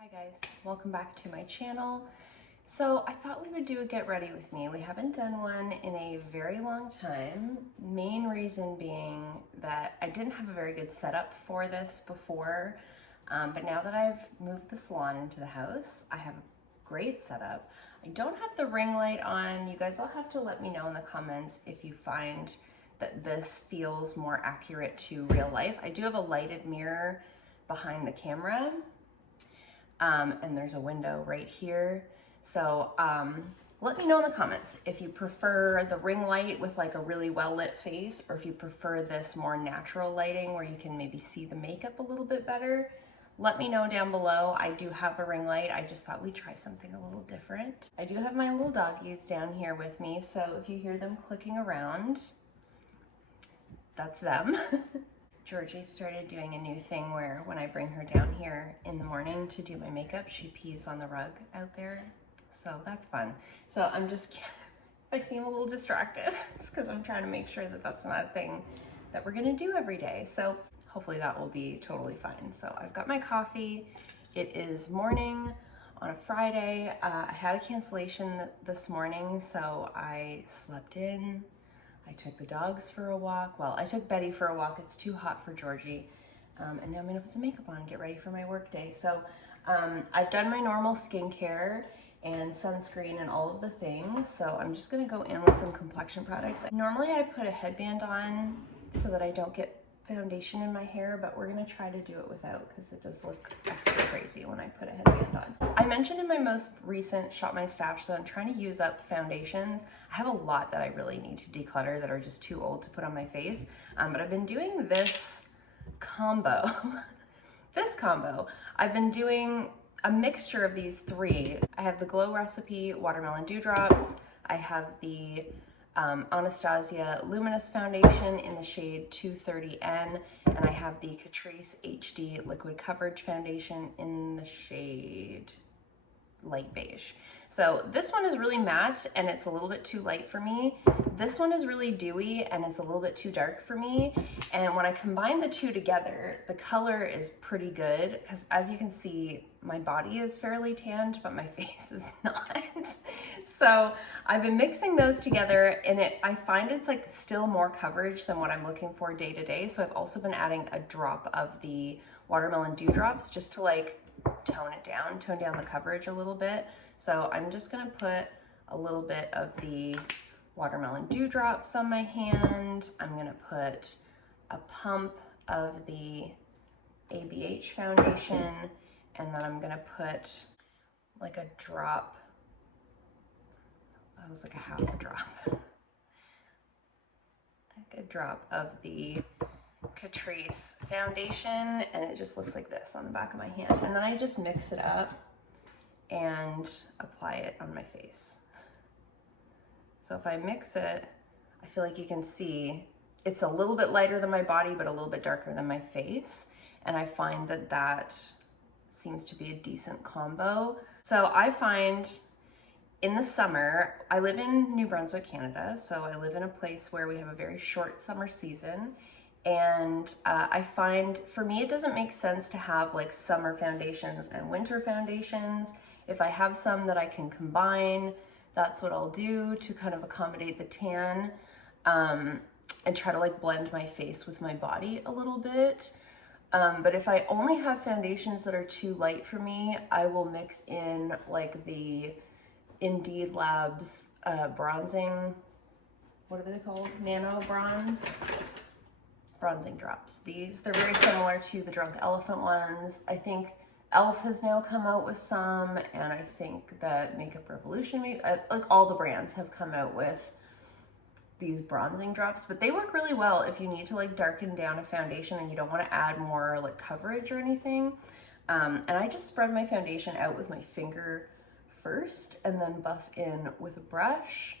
Hi guys, welcome back to my channel. So I thought we would do a get ready with me. We haven't done one in a very long time. Main reason being that I didn't have a very good setup for this before, but now that I've moved the salon into the house, I have a great setup. I don't have the ring light on. You guys will have to let me know in the comments if you find that this feels more accurate to real life. I do have a lighted mirror behind the camera. And there's a window right here. So let me know in the comments if you prefer the ring light with like a really well lit face, or if you prefer this more natural lighting where you can maybe see the makeup a little bit better. Let me know down below. I do have a ring light. I just thought we'd try something a little different. I do have my little doggies down here with me, so if you hear them clicking around, that's them. Georgie started doing a new thing where when I bring her down here in the morning to do my makeup, she pees on the rug out there. So that's fun. So I'm just, if I seem a little distracted, it's because I'm trying to make sure that that's not a thing that we're gonna do every day. So hopefully that will be totally fine. So I've got my coffee. It is morning on a Friday. I had a cancellation this morning, so I slept in. I took the dogs for a walk. Well, I took Betty for a walk. It's too hot for Georgie. And now I'm gonna put some makeup on and get ready for my work day. So I've done my normal skincare and sunscreen and all of the things. So I'm just gonna go in with some complexion products. Normally I put a headband on so that I don't get foundation in my hair, but we're gonna try to do it without because it does look extra crazy when I put a headband on. I mentioned in my most recent Shop My Stash that I'm trying to use up foundations. I have a lot that I really need to declutter that are just too old to put on my face, but I've been doing this combo. I've been doing a mixture of these three. I have the Glow Recipe Watermelon Dewdrops. I have the Anastasia Luminous Foundation in the shade 230N, and I have the Catrice HD Liquid Coverage Foundation in the shade light beige. So this one is really matte and it's a little bit too light for me. This one is really dewy and it's a little bit too dark for me. And when I combine the two together, the color is pretty good because, as you can see, my body is fairly tanned, but my face is not. So I've been mixing those together, and I find it's like still more coverage than what I'm looking for day to day. So I've also been adding a drop of the Watermelon Dewdrops just to like tone down the coverage a little bit. So I'm just gonna put a little bit of the Watermelon Dewdrops on my hand. I'm gonna put a pump of the ABH foundation, and then I'm gonna put like a drop, that was like a half a drop, like a drop of the Catrice foundation, and it just looks like this on the back of my hand. And then I just mix it up and apply it on my face. So if I mix it, I feel like you can see it's a little bit lighter than my body, but a little bit darker than my face. And I find that that seems to be a decent combo. So I find in the summer, I live in New Brunswick, Canada. So I live in a place where we have a very short summer season. And I find, for me, it doesn't make sense to have like summer foundations and winter foundations. If I have some that I can combine, that's what I'll do to kind of accommodate the tan, and try to like blend my face with my body a little bit. But if I only have foundations that are too light for me, I will mix in like the Indeed Labs bronzing, what are they called? Nano bronzing drops. They're very similar to the Drunk Elephant ones. I think e.l.f. has now come out with some, and I think that Makeup Revolution, like all the brands have come out with these bronzing drops, but they work really well if you need to like darken down a foundation and you don't want to add more like coverage or anything. And I just spread my foundation out with my finger first and then buff in with a brush.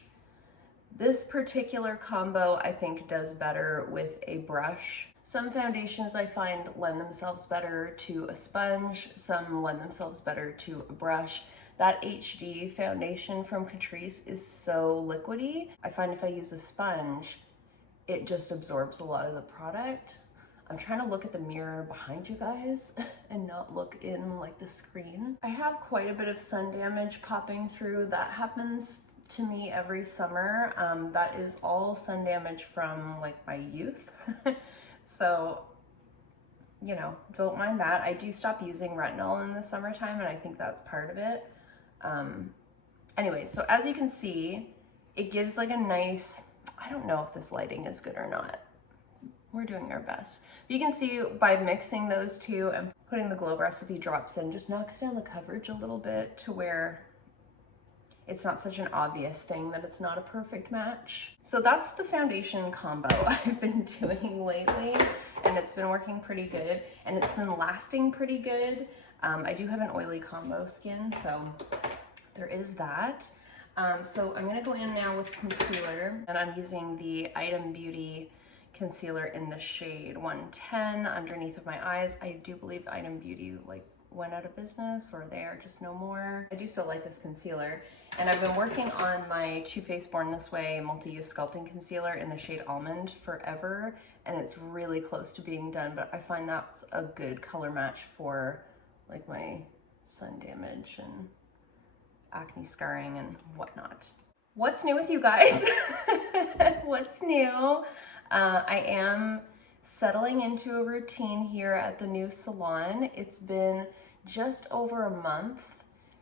This particular combo I think does better with a brush. Some foundations I find lend themselves better to a sponge, some lend themselves better to a brush. That HD foundation from Catrice is so liquidy. I find if I use a sponge, it just absorbs a lot of the product. I'm trying to look at the mirror behind you guys and not look in like the screen. I have quite a bit of sun damage popping through. That happens to me every summer. That is all sun damage from like my youth. So, you know, don't mind that. I do stop using retinol in the summertime, and I think that's part of it. Anyway, so as you can see, it gives like a nice, I don't know if this lighting is good or not. We're doing our best. But you can see by mixing those two and putting the Globe Recipe drops in, just knocks down the coverage a little bit to where it's not such an obvious thing that it's not a perfect match. So that's the foundation combo I've been doing lately, and it's been working pretty good, and it's been lasting pretty good. I do have an oily combo skin, so there is that. So I'm gonna go in now with concealer, and I'm using the Item Beauty concealer in the shade 110 underneath of my eyes. I do believe Item Beauty like went out of business, or they are just no more. I do still like this concealer, and I've been working on my Too Faced Born This Way multi-use sculpting concealer in the shade Almond forever, and it's really close to being done, but I find that's a good color match for like my sun damage and acne scarring and whatnot. What's new with you guys? What's new? I am settling into a routine here at the new salon. It's been just over a month.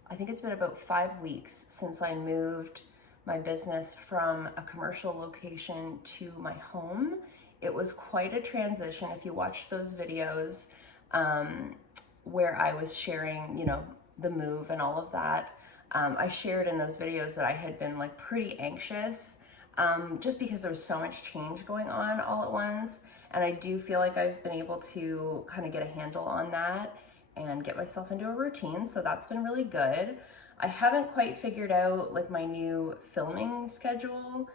I think it's been about 5 weeks since I moved my business from a commercial location to my home. It was quite a transition. If you watch those videos where I was sharing, you know, the move and all of that, I shared in those videos that I had been like pretty anxious just because there was so much change going on all at once. And I do feel like I've been able to kind of get a handle on that and get myself into a routine. So that's been really good. I haven't quite figured out like my new filming schedule.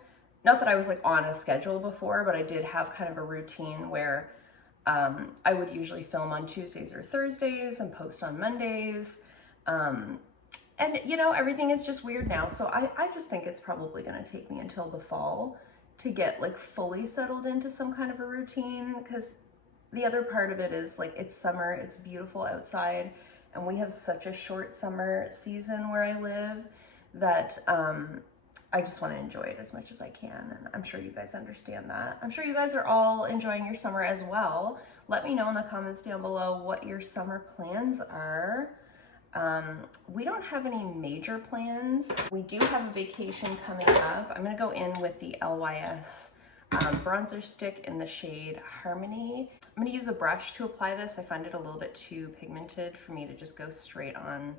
Not that I was like on a schedule before, but I did have kind of a routine where I would usually film on Tuesdays or Thursdays and post on Mondays. And you know, everything is just weird now. So I just think it's probably gonna take me until the fall to get like fully settled into some kind of a routine, because the other part of it is like it's summer, it's beautiful outside, and we have such a short summer season where I live that I just want to enjoy it as much as I can, and I'm sure you guys understand that. I'm sure you guys are all enjoying your summer as well. Let me know in the comments down below what your summer plans are. We don't have any major plans. We do have a vacation coming up. I'm gonna go in with the LYS bronzer stick in the shade Harmony. I'm gonna use a brush to apply this. I find it a little bit too pigmented for me to just go straight on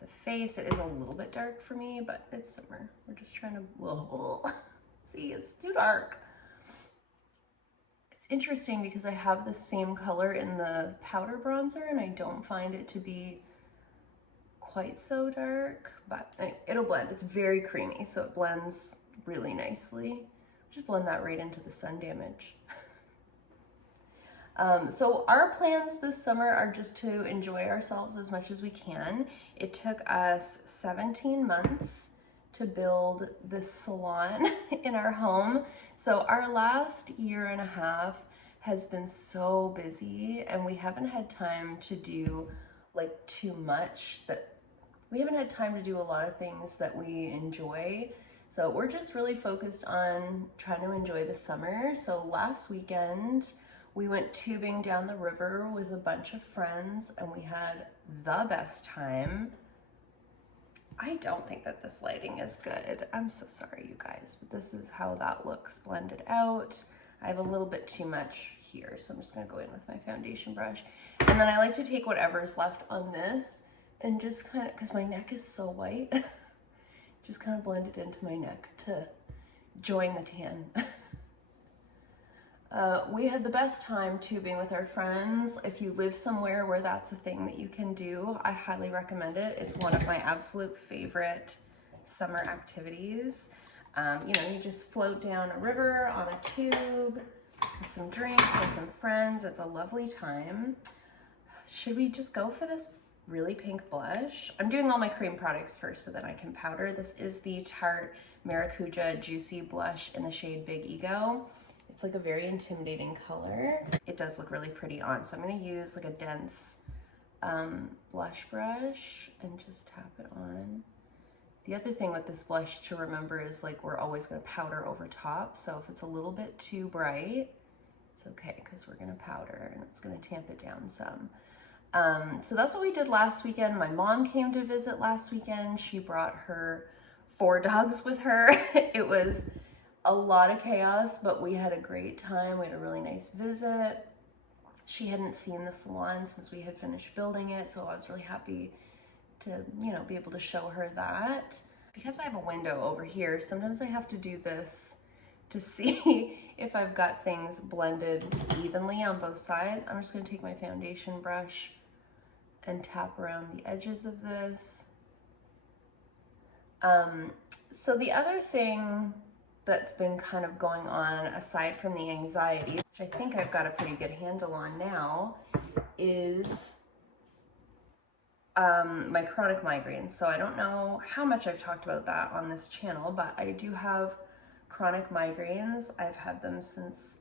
the face. It is a little bit dark for me, but it's summer. We're just trying to, whoa. See, it's too dark. It's interesting because I have the same color in the powder bronzer and I don't find it to be quite so dark, but anyway, it'll blend. It's very creamy, so it blends really nicely. Just blend that right into the sun damage. So our plans this summer are just to enjoy ourselves as much as we can. It took us 17 months to build this salon in our home. So our last year and a half has been so busy, and we haven't had time to do like too much. We haven't had time to do a lot of things that we enjoy. So we're just really focused on trying to enjoy the summer. So last weekend, we went tubing down the river with a bunch of friends and we had the best time. I don't think that this lighting is good. I'm so sorry, you guys, but this is how that looks blended out. I have a little bit too much here, so I'm just gonna go in with my foundation brush. And then I like to take whatever's left on this and just kind of, because my neck is so white, just kind of blend it into my neck to join the tan. We had the best time tubing with our friends. If you live somewhere where that's a thing that you can do, I highly recommend it. It's one of my absolute favorite summer activities. You know, you just float down a river on a tube with some drinks and some friends. It's a lovely time. Should we just go for this really pink blush? I'm doing all my cream products first so that I can powder. This is the Tarte Maracuja Juicy Blush in the shade Big Ego. It's like a very intimidating color. It does look really pretty on. So I'm gonna use like a dense blush brush and just tap it on. The other thing with this blush to remember is like we're always gonna powder over top. So if it's a little bit too bright, it's okay because we're gonna powder and it's gonna tamp it down some. So that's what we did last weekend. My mom came to visit last weekend. She brought her 4 dogs with her. It was a lot of chaos, but we had a great time. We had a really nice visit. She hadn't seen the salon since we had finished building it, so I was really happy to, you know, be able to show her that. Because I have a window over here, sometimes I have to do this to see if I've got things blended evenly on both sides. I'm just gonna take my foundation brush and tap around the edges of this. So the other thing that's been kind of going on, aside from the anxiety, which I think I've got a pretty good handle on now, is my chronic migraines. So I don't know how much I've talked about that on this channel, but I do have chronic migraines. I've had them since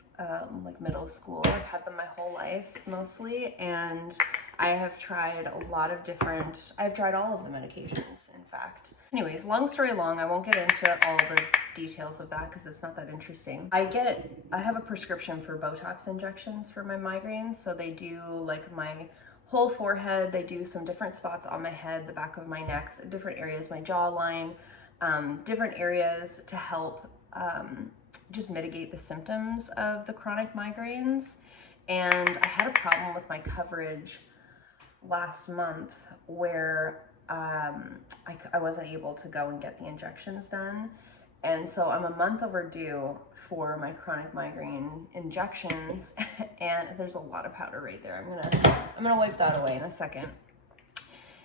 like middle school. I've had them my whole life mostly, and I have tried a lot of different, I've tried all of the medications, in fact. Anyways, long story long, I won't get into all the details of that because it's not that interesting. I have a prescription for Botox injections for my migraines. So they do like my whole forehead, they do some different spots on my head, the back of my neck, different areas, my jawline, different areas to help just mitigate the symptoms of the chronic migraines. And I had a problem with my coverage last month where I wasn't able to go and get the injections done. And so I'm a month overdue for my chronic migraine injections, and there's a lot of powder right there. I'm gonna wipe that away in a second.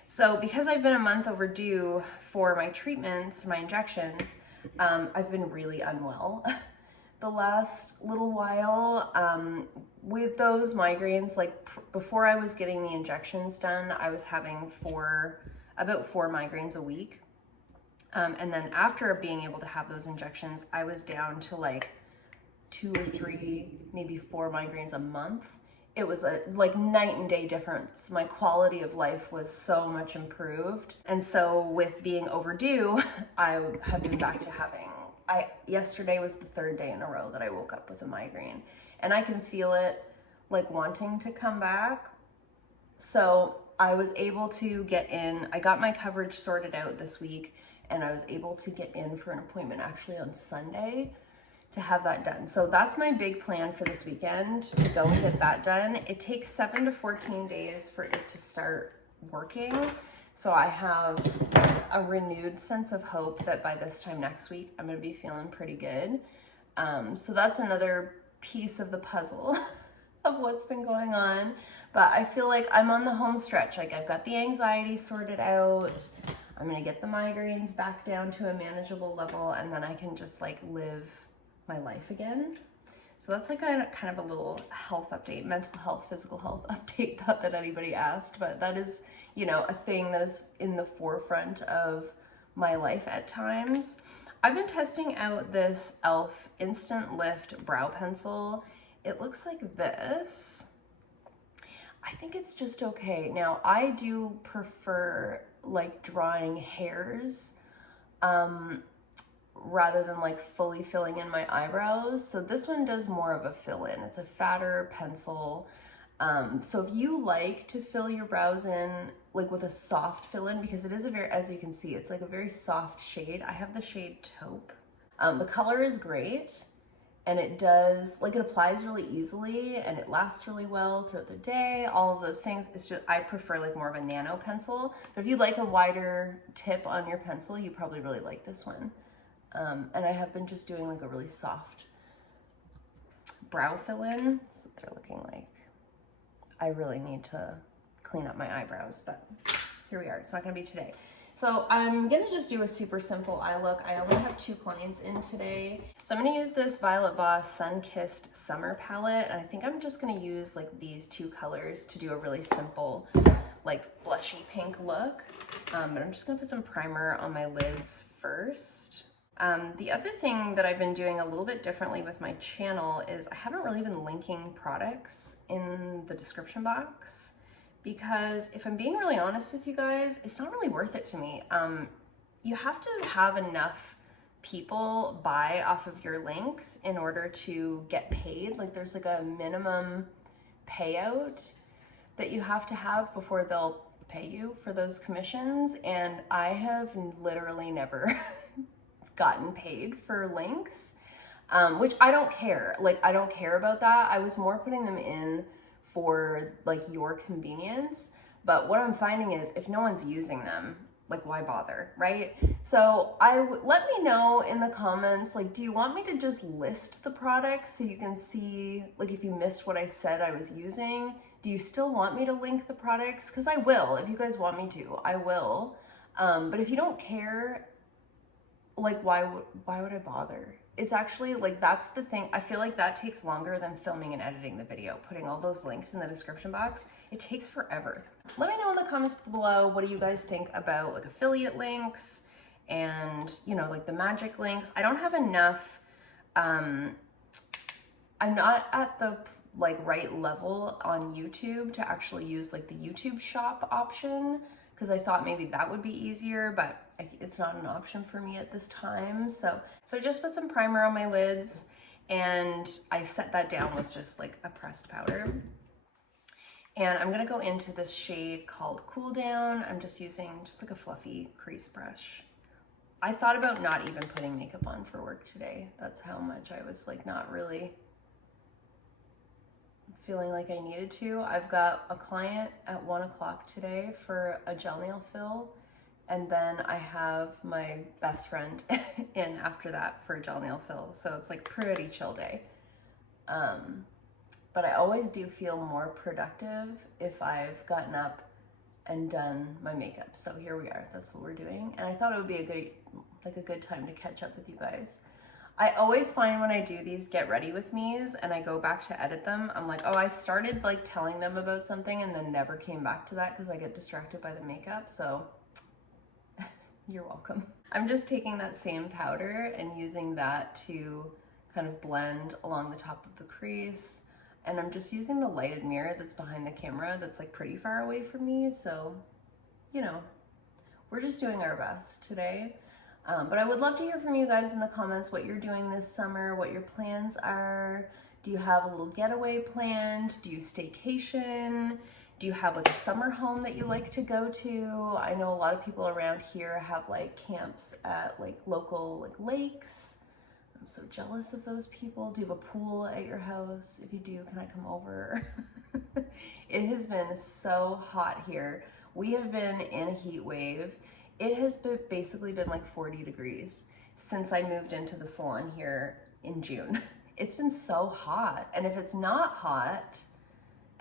So because I've been a month overdue for my treatments, my injections, I've been really unwell the last little while. With those migraines, like before I was getting the injections done, I was having about 4 migraines a week. And then after being able to have those injections, I was down to like 2 or 3, maybe 4 migraines a month. It was a like night and day difference. My quality of life was so much improved. And so with being overdue, I have been back to having, yesterday was the 3rd day in a row that I woke up with a migraine, and I can feel it like wanting to come back. So I was able to get in, I got my coverage sorted out this week, and I was able to get in for an appointment actually on Sunday to have that done. So that's my big plan for this weekend, to go and get that done. It takes 7 to 14 days for it to start working. So I have a renewed sense of hope that by this time next week, I'm gonna be feeling pretty good. So that's another piece of the puzzle of what's been going on. But I feel like I'm on the home stretch. Like I've got the anxiety sorted out. I'm gonna get the migraines back down to a manageable level, and then I can just like live my life again. So that's like kind of a little health update, mental health, physical health update. Not that anybody asked, but that is, you know, a thing that is in the forefront of my life at times. I've been testing out this e.l.f. Instant Lift brow pencil. It looks like this. I think it's just okay. Now, I do prefer like drawing hairs rather than like fully filling in my eyebrows. So this one does more of a fill-in. It's a fatter pencil. So if you like to fill your brows in like with a soft fill-in, because it is a very, as you can see, it's like a very soft shade. I have the shade Taupe. The color is great, and it does, like, it applies really easily, and it lasts really well throughout the day, all of those things. It's just, I prefer like more of a nano pencil, but if you like a wider tip on your pencil, you probably really like this one. And I have been just doing like a really soft brow fill-in. That's what they're looking like. I really need to clean up my eyebrows, but here we are. It's not gonna be today. So I'm gonna just do a super simple eye look. I only have 2 clients in today. So I'm gonna use this Violet Voss Sunkissed Summer palette, and I think I'm just gonna use like these 2 colors to do a really simple, like blushy pink look. But I'm just gonna put some primer on my lids first. The other thing that I've been doing a little bit differently with my channel is I haven't really been linking products in the description box, because if I'm being really honest with you guys, it's not really worth it to me. You have to have enough people buy off of your links in order to get paid. Like there's like a minimum payout that you have to have before they'll pay you for those commissions, and I have literally never gotten paid for links, which I don't care. Like I don't care about that. I was more putting them in for like your convenience, but what I'm finding is if no one's using them, like why bother, right? So let me know in the comments, like, do you want me to just list the products so you can see, like if you missed what I said I was using, do you still want me to link the products? Because I will, if you guys want me to, I will. But if you don't care, like why would I bother? It's actually like, that's the thing. I feel like that takes longer than filming and editing the video, putting all those links in the description box. It takes forever. Let me know in the comments below, what do you guys think about like affiliate links and, you know, like the magic links. I don't have enough, I'm not at the like right level on YouTube to actually use like the YouTube shop option, because I thought maybe that would be easier, but it's not an option for me at this time. So I just put some primer on my lids and I set that down with just like a pressed powder. And I'm gonna go into this shade called Cool Down. I'm just using just like a fluffy crease brush. I thought about not even putting makeup on for work today. That's how much I was like not really feeling like I needed to. I've got a client at 1 o'clock today for a gel nail fill, and then I have my best friend in after that for a gel nail fill. So it's like pretty chill day. But I always do feel more productive if I've gotten up and done my makeup. So here we are, that's what we're doing. And I thought it would be a good time to catch up with you guys. I always find when I do these get ready with me's and I go back to edit them, I'm like, oh, I started like telling them about something and then never came back to that because I get distracted by the makeup. So you're welcome. I'm just taking that same powder and using that to kind of blend along the top of the crease. And I'm just using the lighted mirror that's behind the camera that's like pretty far away from me. So, you know, we're just doing our best today. But I would love to hear from you guys in the comments what you're doing this summer, what your plans are. Do you have a little getaway planned? Do you staycation? Do you have like a summer home that you like to go to? I know a lot of people around here have like camps at like local like lakes. I'm so jealous of those people. Do you have a pool at your house? If you do, can I come over? It has been so hot here. We have been in a heat wave. It has basically been like 40 degrees since I moved into the salon here in June. It's been so hot. And if it's not hot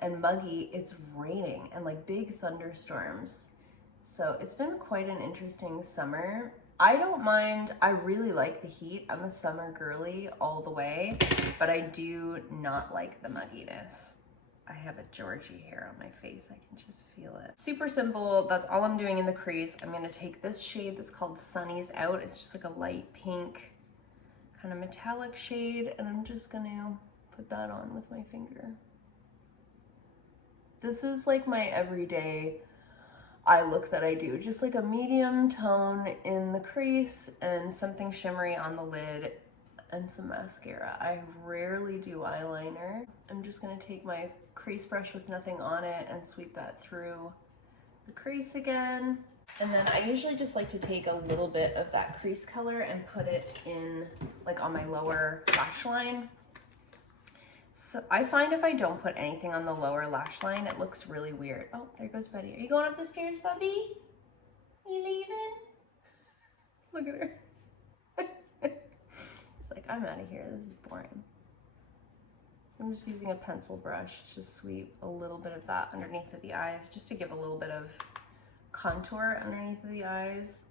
and muggy, it's raining and like big thunderstorms. So it's been quite an interesting summer. I don't mind, I really like the heat. I'm a summer girly all the way, but I do not like the mugginess. I have a Georgie hair on my face, I can just feel it. Super simple, that's all I'm doing in the crease. I'm gonna take this shade that's called Sunny's Out. It's just like a light pink, kind of metallic shade, and I'm just gonna put that on with my finger. This is like my everyday eye look that I do, just like a medium tone in the crease and something shimmery on the lid and some mascara. I rarely do eyeliner. I'm just gonna take my crease brush with nothing on it and sweep that through the crease again. And then I usually just like to take a little bit of that crease color and put it in like on my lower lash line. So I find if I don't put anything on the lower lash line, it looks really weird. Oh, there goes Betty. Are you going up the stairs, Bubby? You leaving? Look at her. It's like, I'm out of here. This is boring. I'm just using a pencil brush to sweep a little bit of that underneath of the eyes, just to give a little bit of contour underneath of the eyes.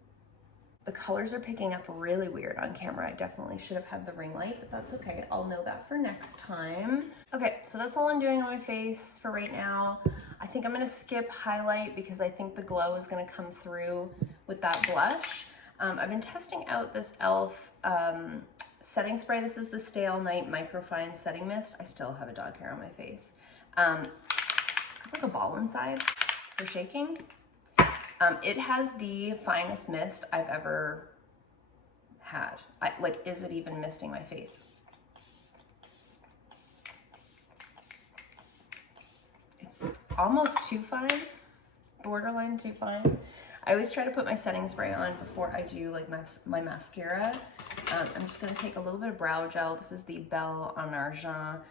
The colors are picking up really weird on camera. I definitely should have had the ring light, but that's okay. I'll know that for next time. Okay, so that's all I'm doing on my face for right now. I think I'm gonna skip highlight because I think the glow is gonna come through with that blush. I've been testing out this e.l.f. Setting spray. This is the Stay All Night Microfine Setting Mist. I still have a dog hair on my face. It's got like a ball inside for shaking. It has the finest mist I've ever had. Like, is it even misting my face? It's almost too fine, borderline too fine. I always try to put my setting spray on before I do like my mascara. I'm just gonna take a little bit of brow gel. This is the Belle on Argent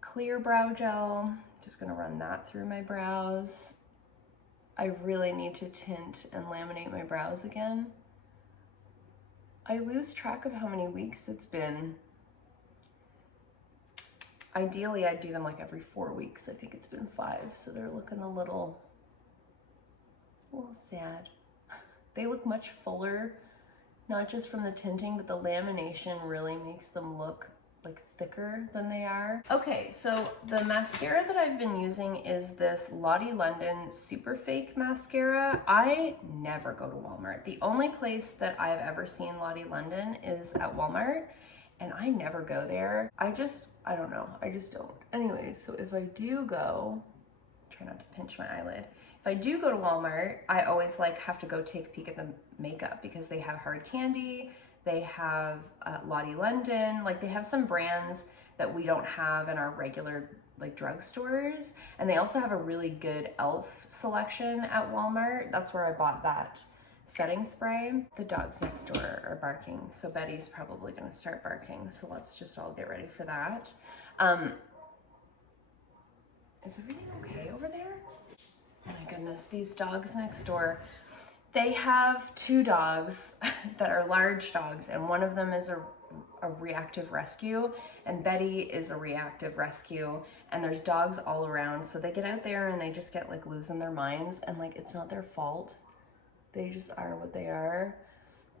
clear brow gel. Just gonna run that through my brows. I really need to tint and laminate my brows again. I lose track of how many weeks it's been. Ideally, I'd do them like every 4 weeks. I think it's been 5, so they're looking a little sad. They look much fuller, not just from the tinting, but the lamination really makes them look like thicker than they are. Okay, so the mascara that I've been using is this Lottie London Super Fake Mascara. I never go to Walmart. The only place that I've ever seen Lottie London is at Walmart, and I never go there. I don't know, I just don't. Anyways, so if I do go, try not to pinch my eyelid. If I do go to Walmart, I always like have to go take a peek at the makeup because they have hard candy, they have Lottie London, like they have some brands that we don't have in our regular like drugstores, and they also have a really good e.l.f. selection at Walmart. That's where I bought that setting spray. The dogs next door are barking, so Betty's probably gonna start barking, so let's just all get ready for that. Is everything okay over there? Oh my goodness, these dogs next door, they have 2 dogs that are large dogs, and one of them is a reactive rescue, and Betty is a reactive rescue, and there's dogs all around, so they get out there and they just get like losing their minds, and like it's not their fault. They just are what they are.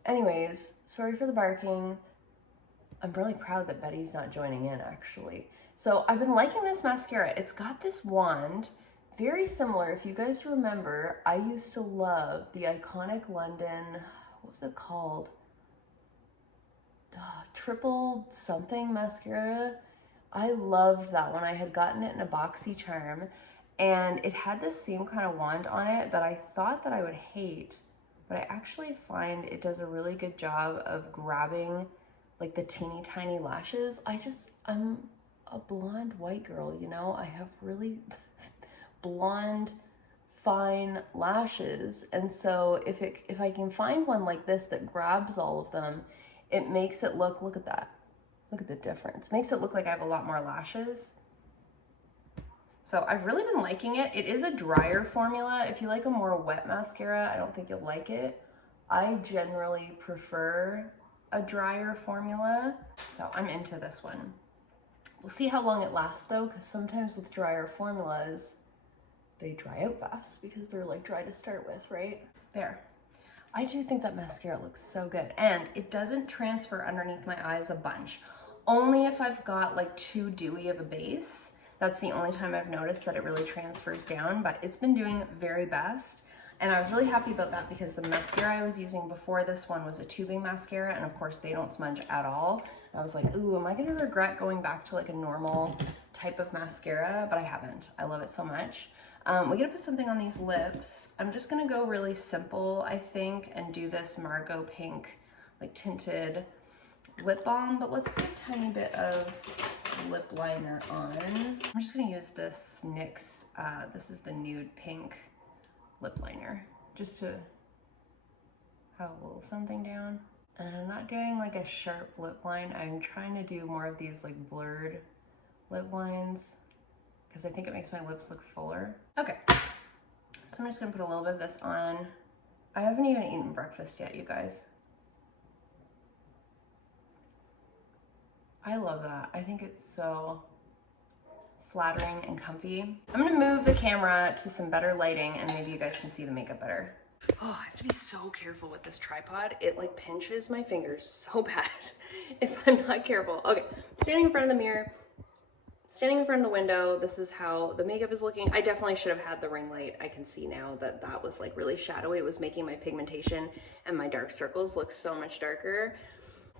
Anyways, sorry for the barking. I'm really proud that Betty's not joining in, actually. So I've been liking this mascara. It's got this wand, very similar. If you guys remember, I used to love the iconic London, what was it called? Triple something mascara. I loved that one. I had gotten it in a boxy charm, and it had the same kind of wand on it that I thought that I would hate, but I actually find it does a really good job of grabbing like the teeny tiny lashes. I'm a blonde white girl, you know? I have really blonde, fine lashes, and so if I can find one like this that grabs all of them, it makes it look at that. Look at the difference. Makes it look like I have a lot more lashes. So I've really been liking it. It is a drier formula. If you like a more wet mascara, I don't think you'll like it. I generally prefer a drier formula, so I'm into this one. We'll see how long it lasts though, because sometimes with drier formulas, they dry out fast because they're like dry to start with, right? There. I do think that mascara looks so good, and it doesn't transfer underneath my eyes a bunch. Only if I've got like too dewy of a base. That's the only time I've noticed that it really transfers down, but it's been doing very best. And I was really happy about that because the mascara I was using before this one was a tubing mascara, and of course they don't smudge at all. And I was like, ooh, am I gonna regret going back to like a normal type of mascara? But I haven't. I love it so much. We're gonna put something on these lips. I'm just gonna go really simple, I think, and do this Margot Pink, like tinted lip balm, but let's put a tiny bit of lip liner on. I'm just gonna use this NYX, this is the nude pink lip liner, just to have a little something down. And I'm not doing like a sharp lip line. I'm trying to do more of these like blurred lip lines because I think it makes my lips look fuller. Okay, so I'm just gonna put a little bit of this on. I haven't even eaten breakfast yet, you guys. I love that. I think it's so flattering and comfy. I'm gonna move the camera to some better lighting and maybe you guys can see the makeup better. Oh, I have to be so careful with this tripod. It like pinches my fingers so bad if I'm not careful. Okay, standing in front of the mirror, standing in front of the window, this is how the makeup is looking. I definitely should have had the ring light. I can see now that that was like really shadowy. It was making my pigmentation and my dark circles look so much darker.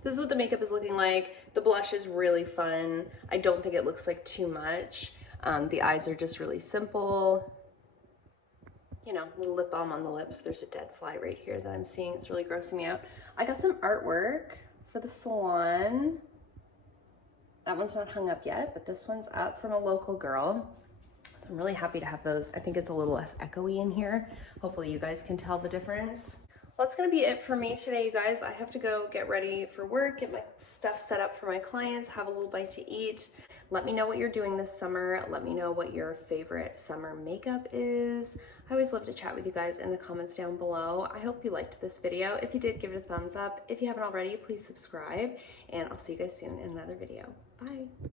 This is what the makeup is looking like. The blush is really fun. I don't think it looks like too much. The eyes are just really simple. You know, little lip balm on the lips. There's a dead fly right here that I'm seeing. It's really grossing me out. I got some artwork for the salon. That one's not hung up yet, but this one's up from a local girl. So I'm really happy to have those. I think it's a little less echoey in here. Hopefully you guys can tell the difference. Well, that's gonna be it for me today, you guys. I have to go get ready for work, get my stuff set up for my clients, have a little bite to eat. Let me know what you're doing this summer. Let me know what your favorite summer makeup is. I always love to chat with you guys in the comments down below. I hope you liked this video. If you did, give it a thumbs up. If you haven't already, please subscribe, and I'll see you guys soon in another video. Bye.